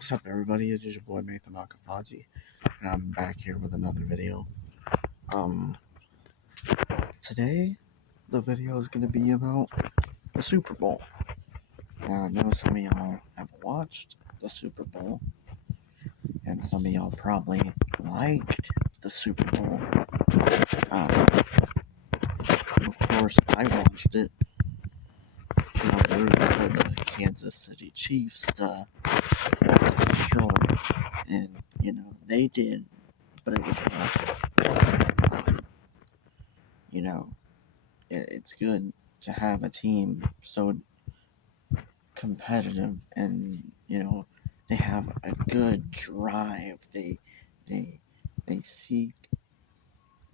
What's up, everybody? It is your boy Nathan Akafaji, and I'm back here with another video. Um, Today the video is going to be about the Super Bowl. Now, I know some of y'all have watched the Super Bowl, and some of y'all probably liked the Super Bowl. Um, of course, I watched it because I was rooting for the Kansas City Chiefs to destroy, and they did, but it was rough. Um, you know, it's good to have a team so competitive, and they have a good drive. They they seek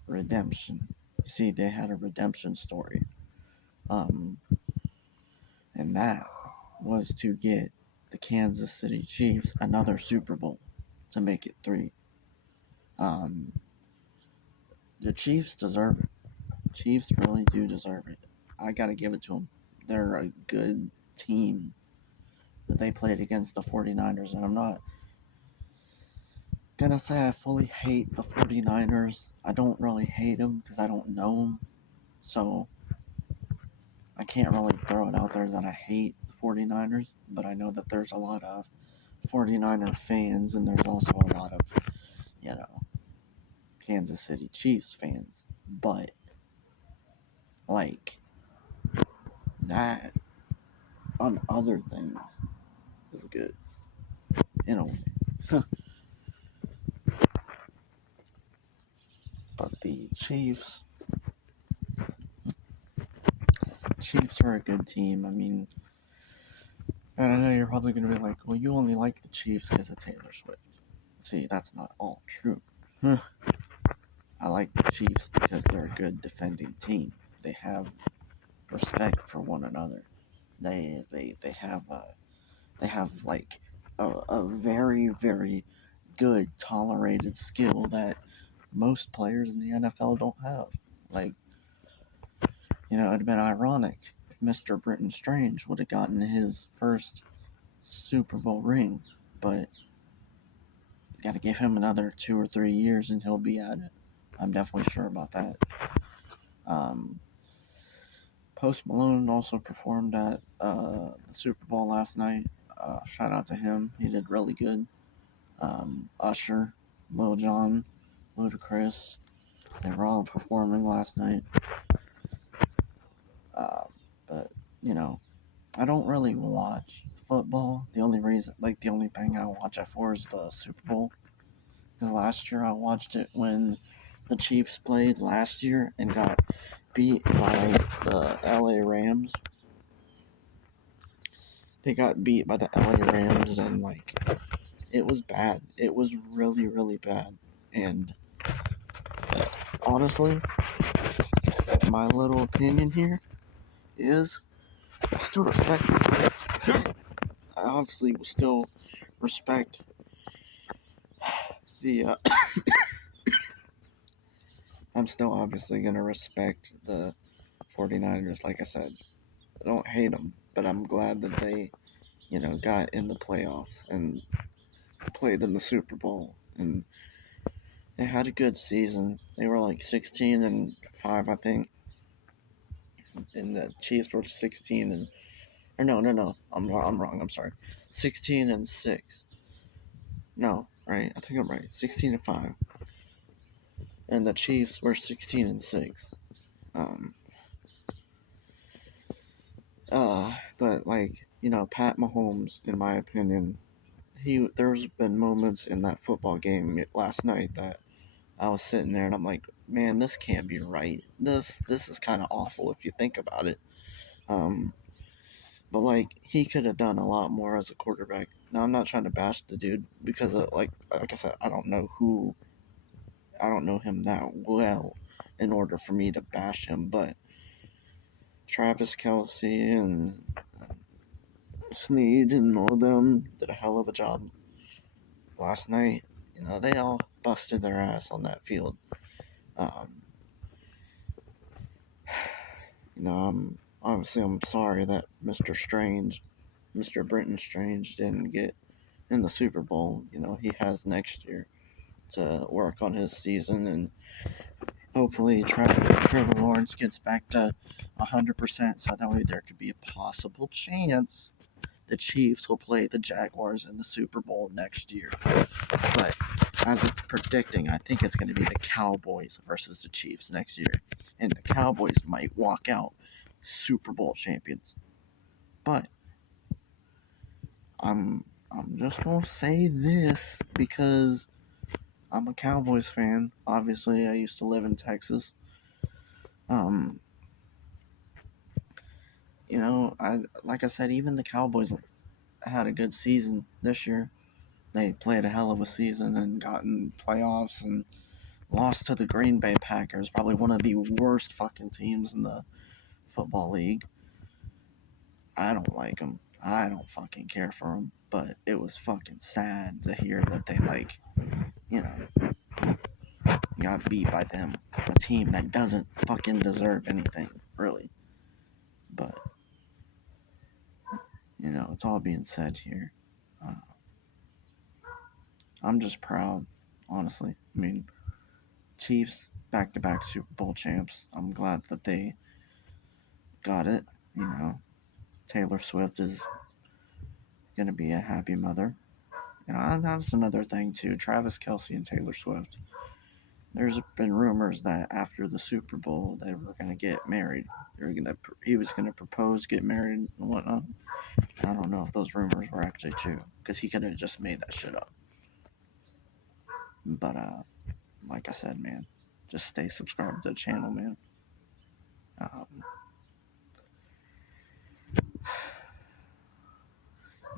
redemption. You see, they had a redemption story, um, and that was to get the Kansas City Chiefs another Super Bowl to make it three. Um, the Chiefs deserve it. Chiefs really do deserve it. I gotta give it to them. They're a good team. But they played against the 49ers, and I'm not gonna say I fully hate the 49ers. I don't really hate them because I don't know them, so I can't really throw it out there that I hate the 49ers, but I know that there's a lot of 49er fans, and there's also a lot of, you know, Kansas City Chiefs fans, but, like, that on other things is good, in a way. But the Chiefs are a good team. I mean, and I know you're probably going to be like, well, you only like the Chiefs because of Taylor Swift. See, that's not all true. I like the Chiefs because they're a good defending team. They have respect for one another. They have like a very, very good tolerated skill that most players in the NFL don't have. Like, it'd have been ironic if Mr. Brenton Strange would have gotten his first Super Bowl ring, but got to give him another 2 or 3 years and he'll be at it. I'm definitely sure about that. Um, Post Malone also performed at the Super Bowl last night. Shout out to him. He did really good. Usher, Lil Jon, Ludacris, they were all performing last night. But, I don't really watch football. The only thing I watch it for is the Super Bowl. Because last year I watched it when the Chiefs played last year and got beat by the LA Rams. They got beat by the LA Rams, and it was bad. It was really, really bad. And honestly, my little opinion here is I still respect it. I obviously will still respect the I'm still obviously going to respect the 49ers, like I said. I don't hate them, but I'm glad that they, got in the playoffs and played in the Super Bowl. And they had a good season. They were like 16-5, I think. And the Chiefs were 16 and. Or no. I'm wrong. I'm sorry. 16-6. No, right. I think I'm right. 16-5. And the Chiefs were 16-6. Um, but Pat Mahomes, in my opinion, there's been moments in that football game last night that I was sitting there and I'm like, man, this can't be right. This is kind of awful if you think about it. But he could have done a lot more as a quarterback. Now I'm not trying to bash the dude because like I said, I don't know him that well in order for me to bash him. But Travis Kelsey and Snead and all them did a hell of a job last night. They all busted their ass on that field. Um, I'm sorry that Mr. Brenton Strange, didn't get in the Super Bowl. He has next year to work on his season, and hopefully Trevor Lawrence gets back to 100%, so that way there could be a possible chance the Chiefs will play the Jaguars in the Super Bowl next year. But as it's predicting, I think it's going to be the Cowboys versus the Chiefs next year, and the Cowboys might walk out Super Bowl champions. But I'm just gonna say this because I'm a Cowboys fan. Obviously, I used to live in Texas. Um, I like I said, even the Cowboys had a good season this year. They played a hell of a season and got in playoffs and lost to the Green Bay Packers, probably one of the worst fucking teams in the football league. I don't like them. I don't fucking care for them. But it was fucking sad to hear that they you know, got beat by them, a team that doesn't fucking deserve anything, really. But it's all being said here. Uh, I'm just proud, honestly. I mean, Chiefs back-to-back Super Bowl champs. I'm glad that they got it. Taylor Swift is gonna be a happy mother. That's another thing too. Travis Kelsey and Taylor Swift. There's been rumors that after the Super Bowl they were gonna get married. He was gonna propose, get married, and whatnot. I don't know if those rumors were actually true because he could have just made that shit up. But like I said, man, just stay subscribed to the channel, man. Um,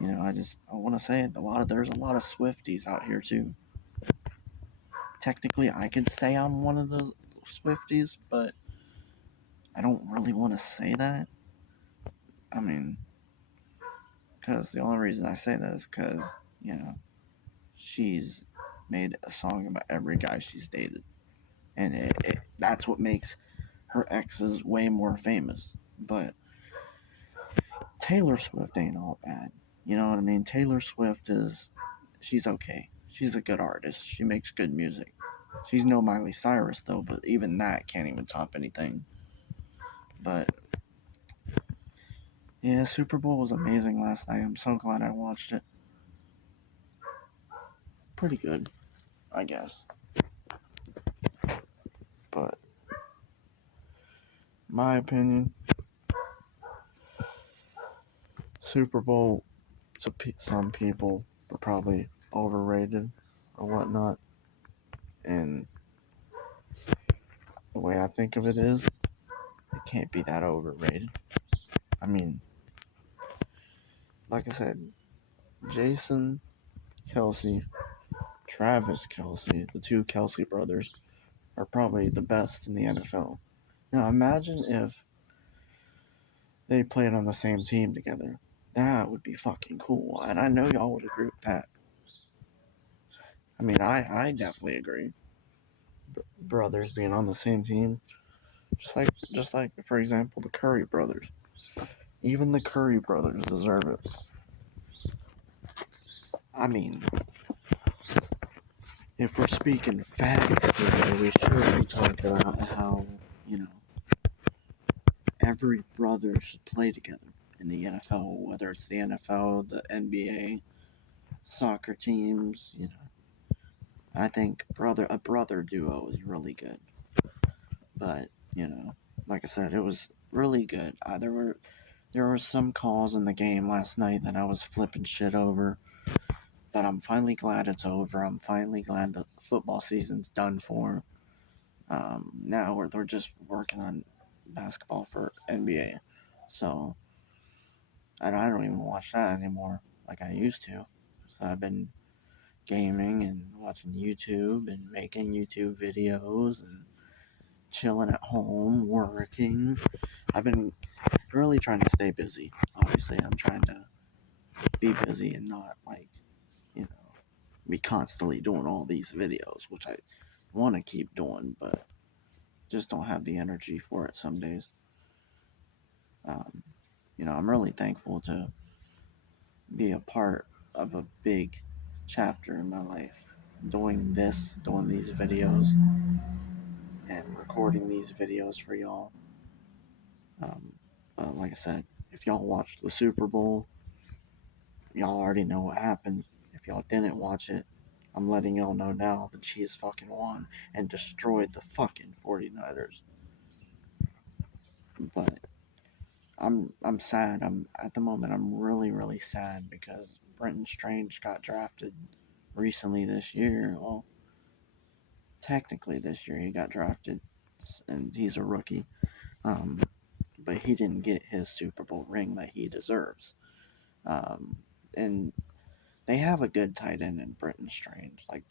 I want to say there's a lot of Swifties out here too. Technically, I could say I'm one of the Swifties, but I don't really want to say that. I mean, because the only reason I say that is because you know she's made a song about every guy she's dated, and that's what makes her exes way more famous. But Taylor Swift ain't all bad. You know what I mean? Taylor Swift she's okay. She's a good artist. She makes good music. She's no Miley Cyrus though, but even that can't even top anything. But yeah, Super Bowl was amazing last night. I'm so glad I watched it. Pretty good, I guess. But my opinion, Super Bowl to some people are probably overrated or whatnot. And the way I think of it is, it can't be that overrated. I mean, like I said, Jason Kelsey, Travis Kelsey, the two Kelsey brothers, are probably the best in the NFL. Now imagine if they played on the same team together. That would be fucking cool. And I know y'all would agree with that. I mean, I definitely agree. Brothers being on the same team. Just like for example the Curry brothers. Even the Curry brothers deserve it. I mean, if we're speaking facts here, we should be talking about how, you know, every brother should play together in the NFL, whether it's the NFL, the NBA, soccer teams, I think a brother duo is really good. But, like I said, it was really good. There were some calls in the game last night that I was flipping shit over. But I'm finally glad it's over. I'm finally glad the football season's done for. Now they're just working on basketball for NBA. So I don't even watch that anymore like I used to. So I've been gaming and watching YouTube and making YouTube videos and chilling at home, working. I've been really trying to stay busy. Obviously, I'm trying to be busy and not you know, be constantly doing all these videos, which I want to keep doing, but just don't have the energy for it some days. Um, I'm really thankful to be a part of a big chapter in my life. Doing these videos, and recording these videos for y'all. Um, but like I said, if y'all watched the Super Bowl, y'all already know what happened. If y'all didn't watch it, I'm letting y'all know now the Chiefs fucking won and destroyed the fucking 49ers. But I'm sad. I'm at the moment I'm really sad because Brenton Strange got drafted recently this year. Well, technically this year he got drafted, and he's a rookie. Um, but he didn't get his Super Bowl ring that he deserves. And they have a good tight end in Brenton Strange. Like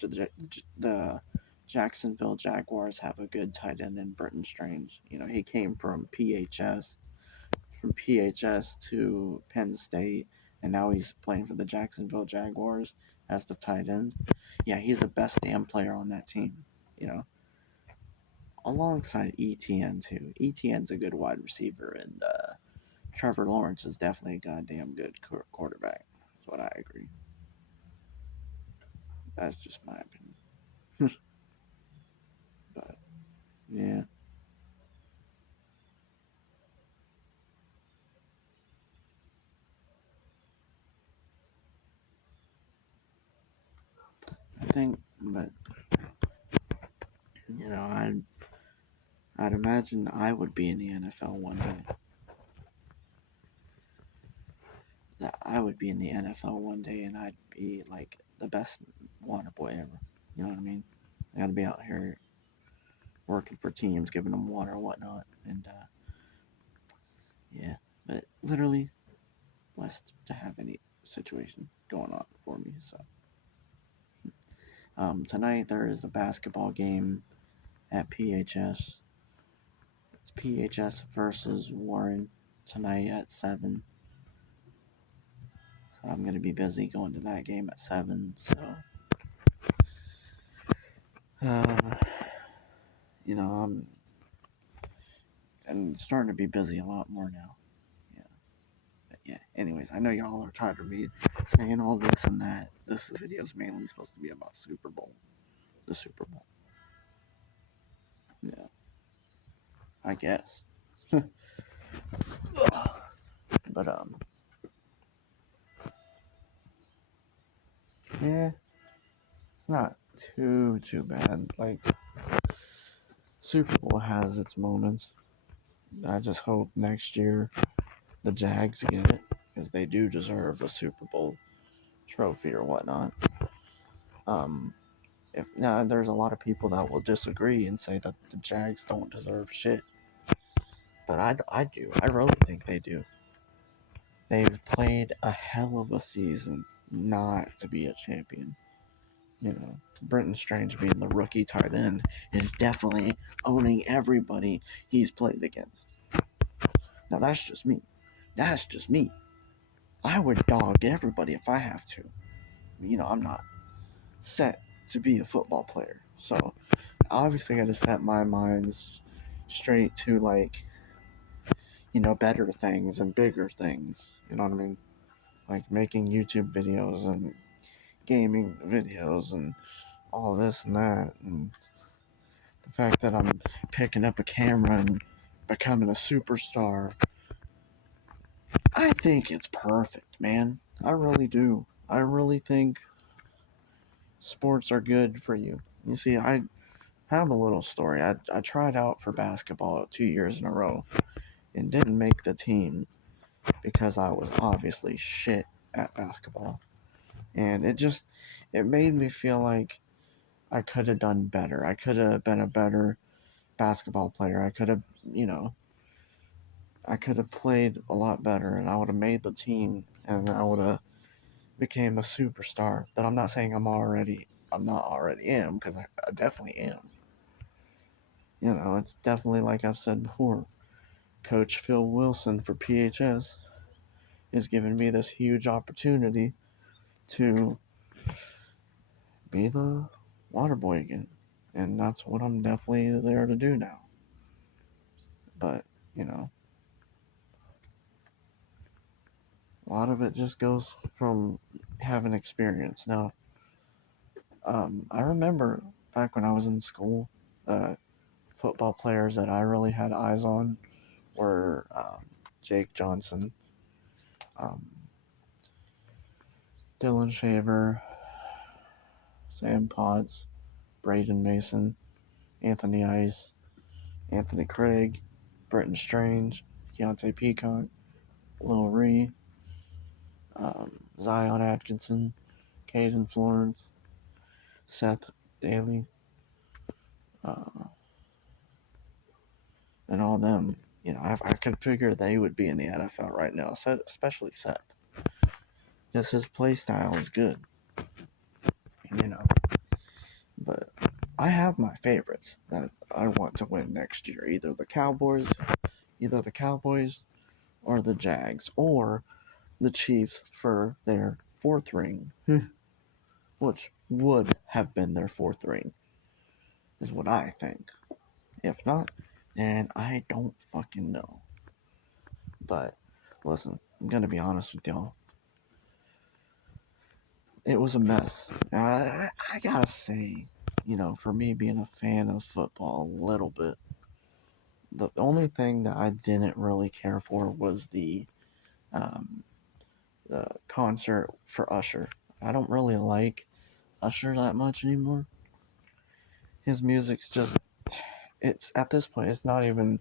the Jacksonville Jaguars have a good tight end in Brenton Strange. You know, he came from PHS to Penn State, and now he's playing for the Jacksonville Jaguars as the tight end. Yeah, he's the best damn player on that team. You know, alongside ETN too. ETN's a good wide receiver, and Trevor Lawrence is definitely a goddamn good quarterback. That's what I agree. That's just my opinion. But yeah, I think, but you know, I'd imagine I would be in the NFL one day. That I would be in the NFL one day, and I'd be like the best water boy ever. You know what I mean? I gotta be out here working for teams, giving them water and whatnot, and yeah. But literally blessed to have any situation going on for me. So tonight there is a basketball game at PHS. It's PHS versus Warren tonight at 7. So I'm gonna be busy going to that game at 7. So uh, you know, I'm starting to be busy a lot more now. Yeah. But yeah. Anyways, I know y'all are tired of me saying all this and that. This video is mainly supposed to be about Super Bowl. The Super Bowl. Yeah. I guess. But yeah, it's not too bad. Like Super Bowl has its moments. I just hope next year the Jags get it because they do deserve a Super Bowl trophy or whatnot. Um, if now there's a lot of people that will disagree and say that the Jags don't deserve shit, but I do. I really think they do. They've played a hell of a season not to be a champion. You know, Brenton Strange being the rookie tight end is definitely owning everybody he's played against. Now that's just me. That's just me. I would dog everybody if I have to. You know, I'm not set to be a football player. So obviously I gotta set my minds straight to like, you know, better things and bigger things. You know what I mean? Like making YouTube videos and gaming videos and all this and that, and the fact that I'm picking up a camera and becoming a superstar. I think it's perfect, man. I really do. I really think sports are good for you. You see, I have a little story. I tried out for basketball 2 years in a row and didn't make the team because I was obviously shit at basketball. And it made me feel like I could have done better. I could have been a better basketball player. I could have, you know, I could have played a lot better and I would have made the team and I would have became a superstar. But I'm not saying I'm not already am because I definitely am. You know, it's definitely like I've said before. Coach Phil Wilson for PHS is giving me this huge opportunity to be the water boy again. And that's what I'm definitely there to do now. But, you know, a lot of it just goes from have an experience. Now, I remember back when I was in school, football players that I really had eyes on were Jake Johnson, um, Dylan Shaver, Sam Potts, Braden Mason, Anthony Ice, Anthony Craig, Brenton Strange, Keontae Peacock, Lil Ree, Zion Atkinson, Caden Florence, Seth Daly, uh, and all them. You know, I could figure they would be in the NFL right now, so especially Seth, because his play style is good. You know, but I have my favorites that I want to win next year. Either the Cowboys or the Jags, or the Chiefs for their fourth ring, which would have been their fourth ring, is what I think. If not, then I don't fucking know. But listen, I'm gonna be honest with y'all. It was a mess. I gotta say, for me being a fan of football a little bit, the only thing that I didn't really care for was um, the concert for Usher. I don't really like Usher that much anymore. His music's just, it's at this point, it's not even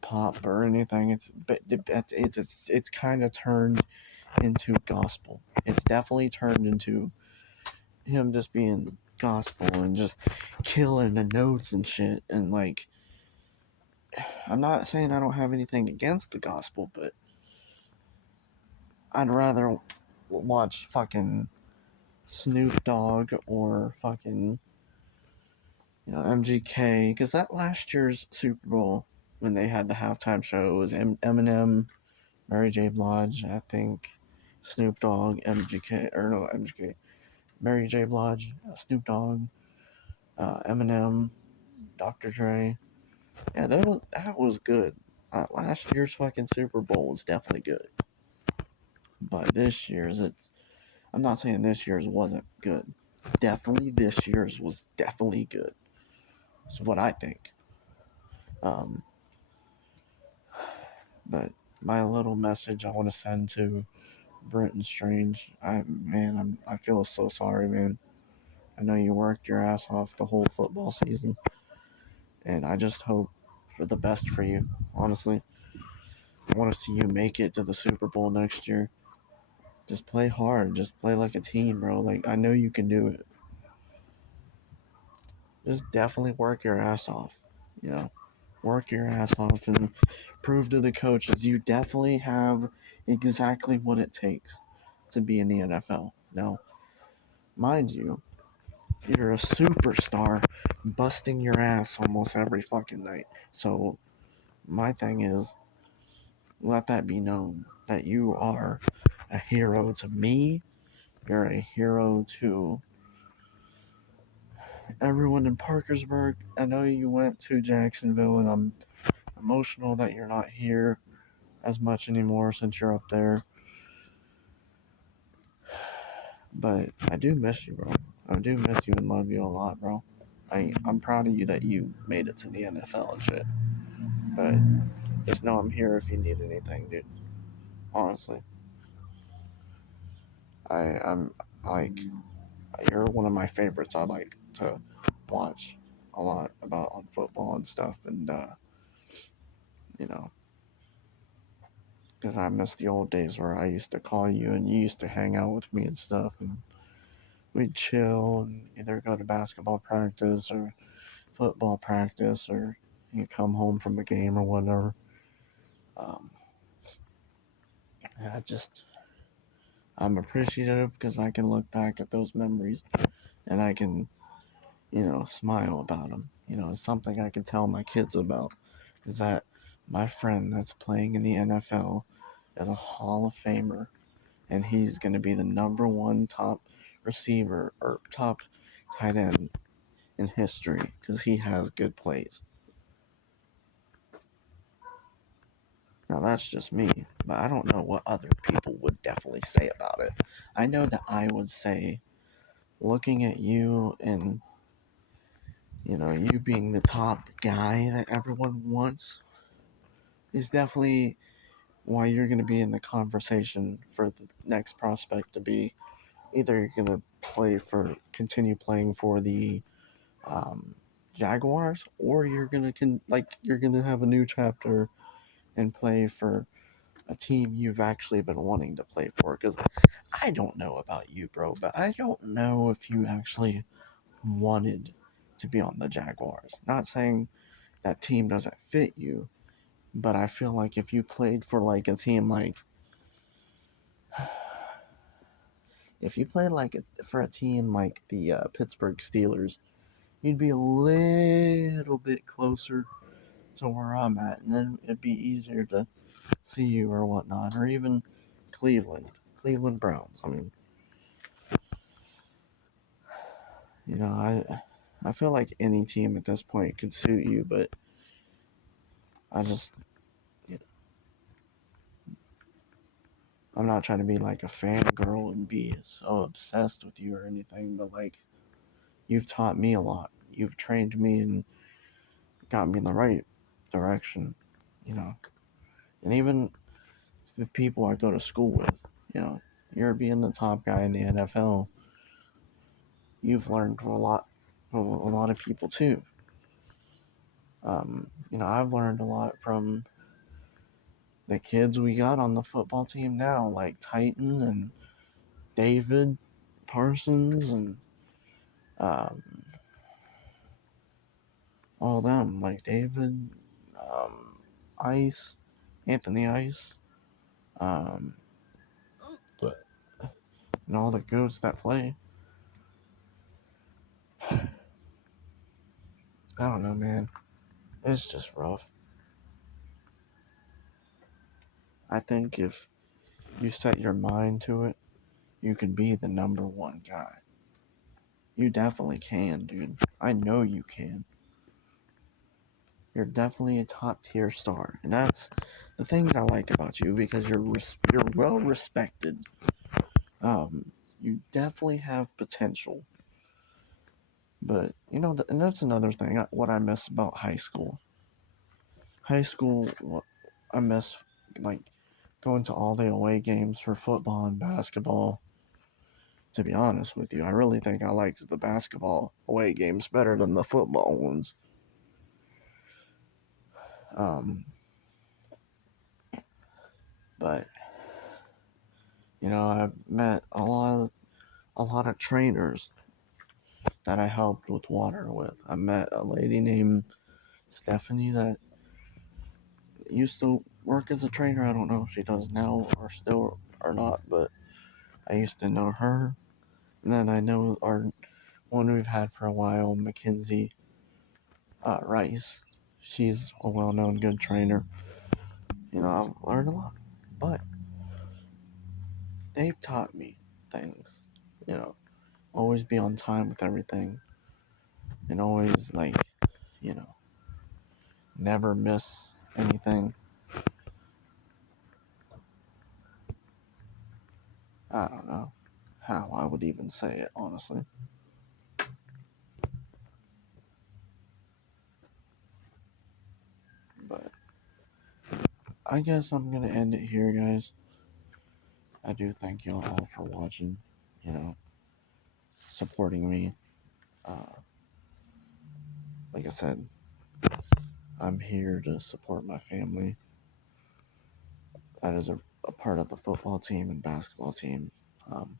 pop or anything. It's kind of turned into gospel. It's definitely turned into him just being gospel and just killing the notes and shit. And like, I'm not saying I don't have anything against the gospel, but I'd rather watch fucking Snoop Dogg or fucking MGK, because that last year's Super Bowl when they had the halftime show was Eminem, Mary J. Blige, I think, Snoop Dogg, MGK, or no, MGK, Mary J. Blige, Snoop Dogg, Eminem, Dr. Dre. Yeah, that was good. Last year's fucking Super Bowl was definitely good, but this year's I'm not saying this year's wasn't good. Definitely this year's was definitely good. That's what I think. Um, but my little message I want to send to Brenton Strange, I feel so sorry, man. I know you worked your ass off the whole football season, and I just hope for the best for you. Honestly, I want to see you make it to the Super Bowl next year. Just play hard. Just play like a team, bro. Like, I know you can do it. Just definitely work your ass off. You know, work your ass off and prove to the coaches you definitely have exactly what it takes to be in the NFL. Now, mind you, you're a superstar busting your ass almost every fucking night. So, my thing is, let that be known that you are a hero to me. You're a hero to everyone in Parkersburg. I know you went to Jacksonville, and I'm emotional that you're not here as much anymore since you're up there. But I do miss you, bro. I do miss you and love you a lot, bro. I'm proud of you that you made it to the NFL and shit. But just know I'm here if you need anything, dude. Honestly, I'm like, you're one of my favorites. I like to watch a lot about on football and stuff, and you know, because I miss the old days where I used to call you and you used to hang out with me and stuff, and we'd chill and either go to basketball practice or football practice, or you come home from a game or whatever. Um, I just I'm appreciative because I can look back at those memories and I can smile about them. It's something I can tell my kids about. Is that my friend that's playing in the NFL is a Hall of Famer, and he's going to be the number one top receiver or top tight end in history because he has good plays. Now, that's just me, but I don't know what other people would definitely say about it. I know that I would say, looking at you and, you being the top guy that everyone wants is definitely why you're going to be in the conversation for the next prospect to be. Either you're going to continue playing for the um, Jaguars, or you're going to, you're going to have a new chapter and play for a team you've actually been wanting to play for. Because I don't know about you, bro, but I don't know if you actually wanted to be on the Jaguars. Not saying that team doesn't fit you, but I feel like if you played for like a team like, if you played like for a team like the Pittsburgh Steelers, you'd be a little bit closer to where I'm at, and then it'd be easier to see you or whatnot, or even Cleveland Browns. I mean, I feel like any team at this point could suit you, but I just, you know, I'm not trying to be like a fangirl and be so obsessed with you or anything, but like, you've taught me a lot. You've trained me and got me in the right direction, you know. And even the people I go to school with, you're being the top guy in the NFL. You've learned from a lot of people too. I've learned a lot from the kids we got on the football team now, like Titan and David Parsons and um, all them, like David, um, Ice, Anthony Ice, um, and all the goats that play. I don't know, man. It's just rough. I think if you set your mind to it, you can be the number one guy. You definitely can, dude. I know you can. You're definitely a top tier star, and that's the things I like about you, because you're well respected. You definitely have potential, but and that's another thing. What I miss about high school. High school, I miss like going to all the away games for football and basketball. To be honest with you, I really think I liked the basketball away games better than the football ones. Um, but I met a lot of trainers that I helped with water with. I met a lady named Stephanie that used to work as a trainer. I don't know if she does now or still or not, but I used to know her. And then I know our one we've had for a while, Mackenzie Rice. She's a well-known good trainer. I've learned a lot, but they've taught me things. You know, always be on time with everything, and always you know, never miss anything. I don't know how I would even say it, honestly. But I guess I'm gonna end it here, guys. I do thank you all for watching, you know, supporting me. Uh, like I said, I'm here to support my family. That is a part of the football team and basketball team. Um,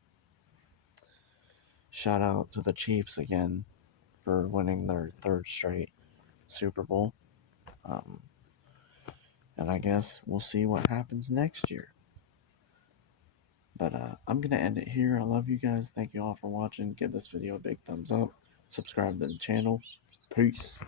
Shout out to the Chiefs again for winning their third straight Super Bowl. Um, and I guess we'll see what happens next year. But I'm going to end it here. I love you guys. Thank you all for watching. Give this video a big thumbs up. Subscribe to the channel. Peace.